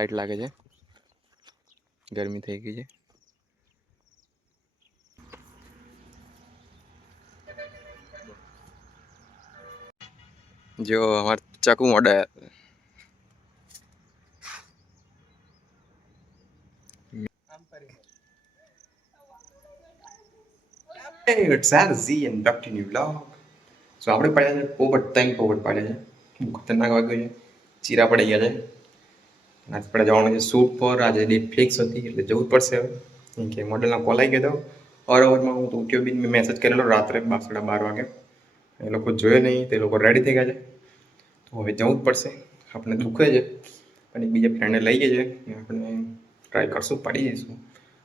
Light લાગે છે, ગરમી થઈ ગઈ છે. જો અમાર ચાકુ મોડે it's Z and back to new vlog. સો આપણે પડ્યા છે પોપટ, ત્રણ પોપટ પાડ્યા છે, ખતરનાક વાગ્યું છે, ચીરા પડી ગયા છે. આજ આપણે જવાનું છે શૂટ પર. આજે ડેટ ફિક્સ હતી એટલે જવું જ પડશે હવે, કેમ કે મોડલના કોલ આવી ગયો હતો. ઓવરમાં હું તો ઉઠ્યો બી, મેં મેસેજ કરેલો રાત્રે 12 વાગે. એ લોકો જોયો નહીં, તે લોકો રેડી થઈ ગયા છે. તો હવે જવું જ પડશે. આપણે દુખે છે અને બીજા ફ્રેન્ડને લઈ જઈએ છે, આપણે ટ્રાય કરશું, પાડી જઈશું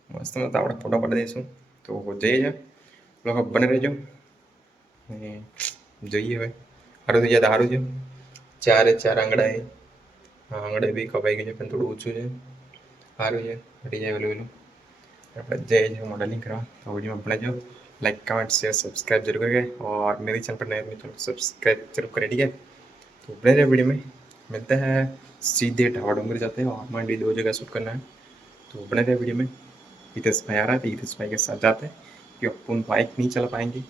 મસ્ત મસ્ત. આપણે ફોટો પાડી દઈશું. તો જઈએ છે, લોકો બને રહેજો અને જોઈએ. હવે સારું થઈ જાય તો સારું છે. ચાર આંગળા એ, હા આંગળે બી કપાઈ ગઈ છે પણ થોડું ઓછું છે. સારું છે, હટી જાય પેલું આપણે જઈએ છીએ મોડલિંગ કરવા. તો વિડીયો આપણે જો लाइक कमेंट शेयर सब्सक्राइब जरूर करिए और मेरे चैनल पर नए मित्रों को सब्सक्राइब जरूर करें, ठीक है। तो बने रहे वीडियो में, मिलते हैं सीधे ढाबा डोंगरी जाते हैं और मंडी 2 जगह शूट करना है। तो बने रहे वीडियो में। हितेश भाई आ रहा है तो हितेश भाई के साथ जाते हैं, क्योंकि अपन बाइक नहीं चला पाएंगे,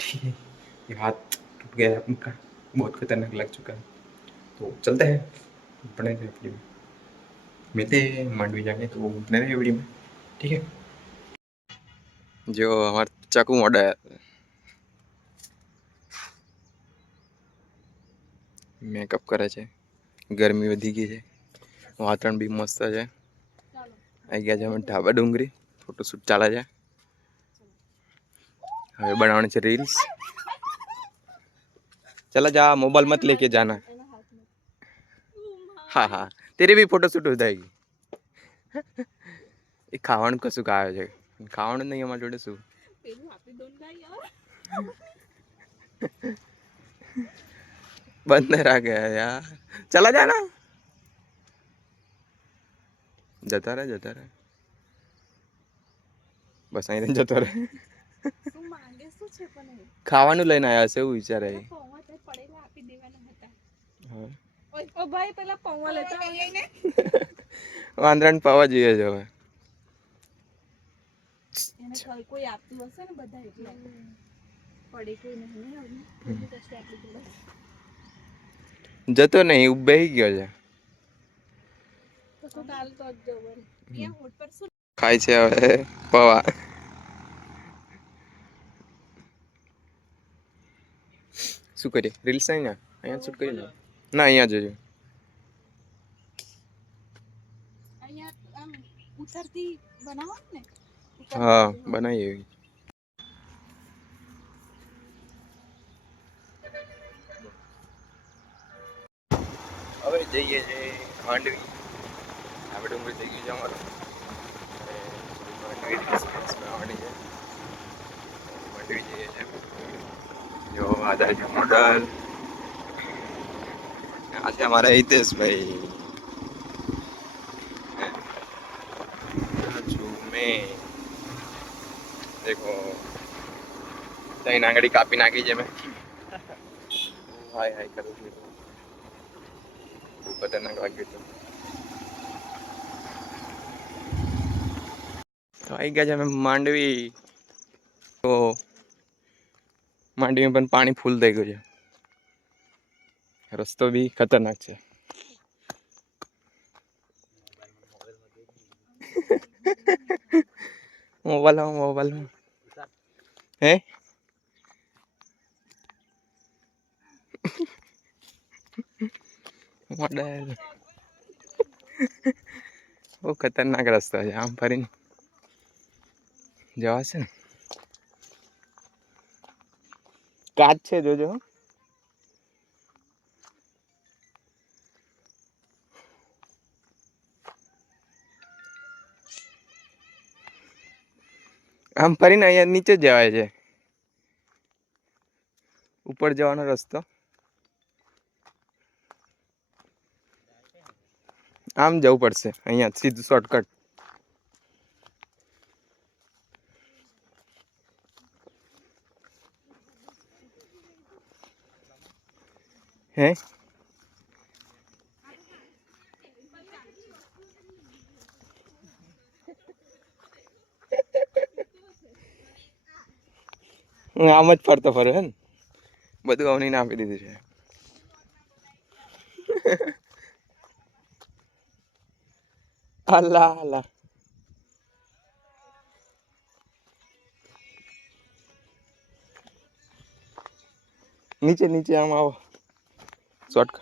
ठीक है। ये हाथ टूट गया है अपन का, बहुत खतरनाक लग चुका है। तो चलते हैं, बने रहे वीडियो में, मिलते हैं मंडी जाके। तो बने रहे वीडियो में, ठीक है। जो हमारे चाकू मोड़ा मेकअप करे છે, ગરમી વધી ગઈ છે, વાતાવરણ બી મસ્ત છે. આવી ગયા છે અમે ઢાબા ડુંગરી, ફોટોશૂટ ચાલે છે. હવે બનાવવાની છે રીલ્સ. चला जा, मोबाइल मत लेके जाना। हाँ हाँ, तेरी भी फोटोशूट हो जाएगी. એ ખાવાનું કશું ખાવે છે, ખાવાનું નહીં અમારી જોડે શું. બંધ રાખે યાર, ચલા જા ના. જતા રહે બસ અહીં જતો રહે. ખાવાનું લઈને આવ્યા હશે એવું વિચારે. વાંદરાને પાવા જોઈએ છે હવે. જતો નહીં, બેહી ગયો છે. ખાય છે હવે પવા. શું કરીએ, રીલ્સ અહીંયા શૂટ કરી લો ના, અહીંયા જોજો. હા બનાવીએ. હવે જઈએ છે માંડવી. આપણે ડુંગળી થઈ ગયું છે અમારું. માંડવી જઈએ છે. જો આધાર છે મોડલ. આજે हमारा हितेश भाई मैं देखो तीन आंगળી કાપી નાખી છે મેં. હાય હાય કરું છું, બહુ ખતરનાક વાગ્યું હતું. તો આવી ગયા છે અમે માંડવી. તો માંડવીમાં પણ પાણી ફૂલ થઈ ગયું છે. રસ્તો બી ખતરનાક છે. મોબાઈલ હે મોડેલ બહુ ખતરનાક રસ્તો છે, આમ ફરીને જવાશે ને. કાચ છે જોજો. આમ ફરીને અહીંયા નીચે જવાય છે, ઉપર જવાનો રસ્તો. આમ જવું પડશે, અહીંયા સીધું શોર્ટકટ. હે હું આમ જ ફરતો ફરે હે ને બધું અવનીને આપી દીધું છે. અલ્લાહ અલ્લાહ નીચે નીચે આમ આવો શોર્ટ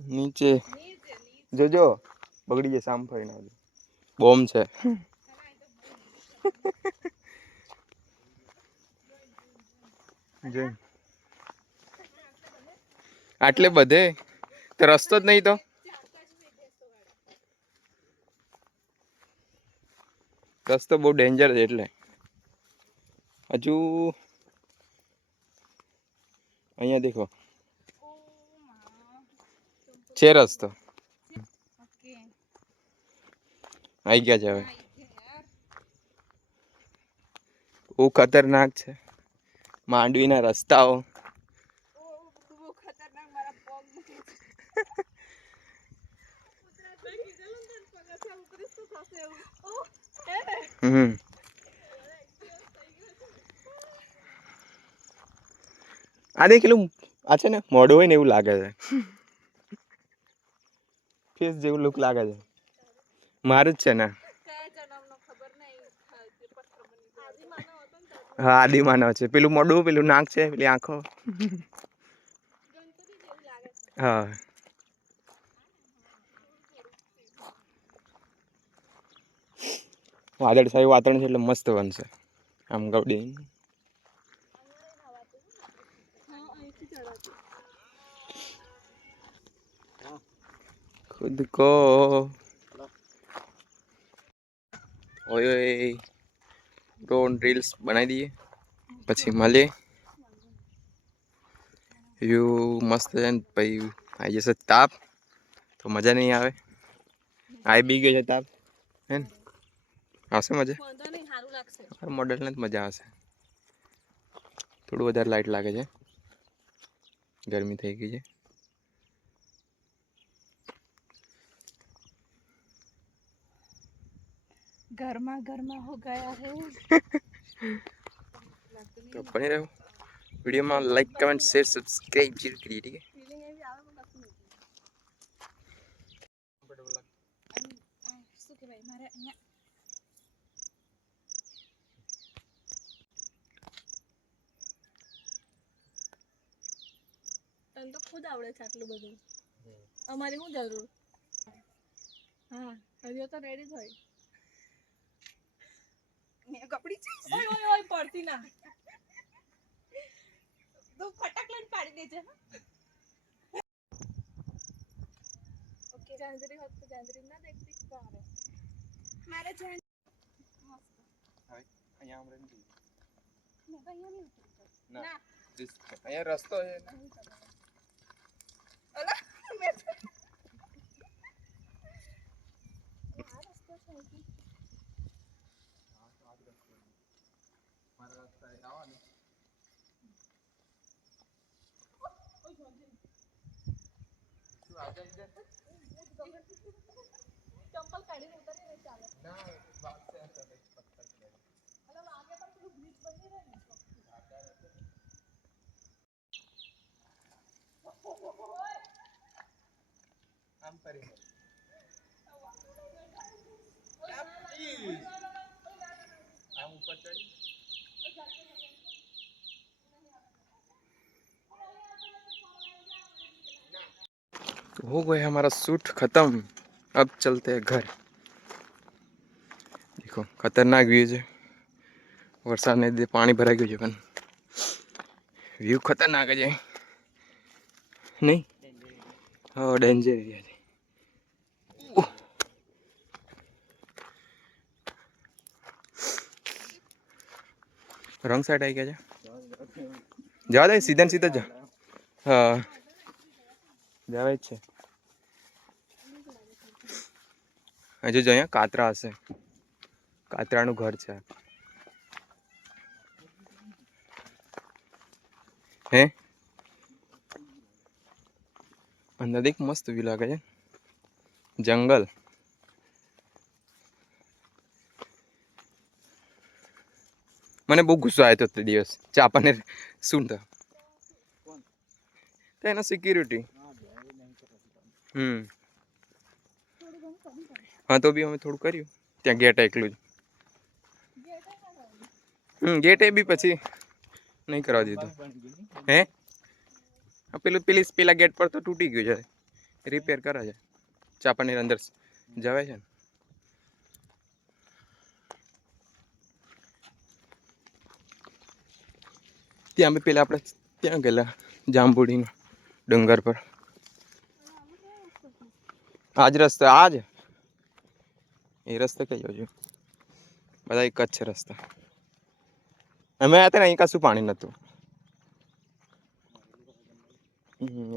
નીચે જોજો બગડી જશે આમ ફરીને આવજો બોમ્બ છે. આટલે બધે તો રસ્તો જ નહીં તો રસ્તો બહુ ડેન્જર છે એટલે હજુ અહીંયા દેખો છે રસ્તો આવી ગયા છે હવે બહુ ખતરનાક છે માંડવીના રસ્તાઓ આ દેખેલું આ છે ને મોઢું હોય ને એવું લાગે છે ફેસ જેવું લુક લાગે છે મારું જ છે ને હા આદિ માનવ છે પેલું મોઢું પેલું નાક છે પેલી આંખો હા વાદળછાયું વાતાવરણ છે એટલે મસ્ત બનશે આમ ગવડી खुद को ओए रोन रील्स बनाई दिए પછી મળે વ્યૂ મસ્ત છે ને પછી આવી જશે તાપ તો મજા નહીં આવે આવી બી ગઈ છે તાપ હે ને આવશે મજા મોડલને જ મજા આવશે થોડું વધારે લાઇટ લાગે છે ગરમી થઈ ગઈ છે गर्मा गर्मा हो गया है तो बने रहो वीडियो में लाइक कमेंट शेयर सब्सक्राइब जरूर करिए ठीक है શું કે ભાઈ મારે અહીંયા તને તો ખુદ આવડે છે આટલું બધું અમારી શું જરૂર હા હરિયો તો રેડી જ હોય કપડી ઓય ઓય ઓય પડતી ના તો ફટાક લઈને પાડી દેજે ઓકે જાંજરી હોત તો જાંજરી ના દેખતી સારે મારે જાન અહીંયા આમ રંજી ના અહીંયા નહીં ના અહીંયા રસ્તો છે અલા મે આ રસ્તો છે મારા રસ્તા આવવાનું શું આજે ચંપલ કાઢીને ઉતરી નહીં ચાલે ના વાત છે પથ્થર છે અલા આગે પણ પેલું બ્રિજ બની રહે ને આમ કરી આમ ઉપર ચડી तो हो गया हमारा शूट खत्म अब चलते हैं घर देखो खतरनाक व्यू है वरसाद ने दे पानी भराई गयो है व्यू खतरनाक है नहीं हाँ डेंजर एरिया है रंग साइड आई गया जा दे सीधा सीधा जा हाँ जावे છે હજુ જો અહીંયા કાતરા હશે કાતરાનું ઘર છે હે અંદર દેખ મસ્ત વ્યૂ લાગે છે જંગલ મને બહુ ગુસ્સો આવ્યો હતો તે દિવસ ચાપાને શું થયું તો એનો સિક્યુરિટી હા તો બી અમે થોડું કર્યું ત્યાં ગેટ એકલું જ ગેટ એ બી પછી નહીં કરવા દીધું હે પેલા ગેટ પર તો તૂટી ગયું છે રિપેર કરે છે ચાપાની અંદર જવાય છે ને ત્યાં બી પેલા આપણે ત્યાં ગયેલા જાંબુડીનો ડુંગર પર આજ રસ્તો આજ એ રસ્તે કઈ બાજુ બધા એક જ છે રસ્તા અમે આવ્યા હતા ને અહીં કશું પાણી નહોતું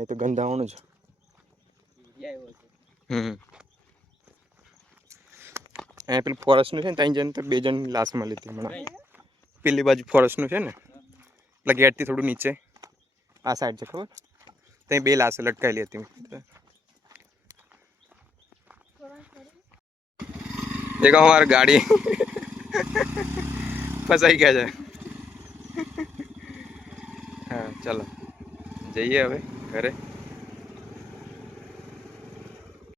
એ તો ગંધાવાનું જ અહીંયા પેલું ફોરેસ્ટનું છે ને ત્યાં જઈને તો 2 જણની લાશ મળી હતી હમણાં પેલી બાજુ ફોરેસ્ટનું છે ને એટલે ગેટથી થોડું નીચે આ સાઈડ છે ખબર ત્યાં 2 લાશ લટકાયેલી હતી देखो हमारी गाड़ी फंसाई क्या जाए हाँ चलो जाइए હવે ઘરે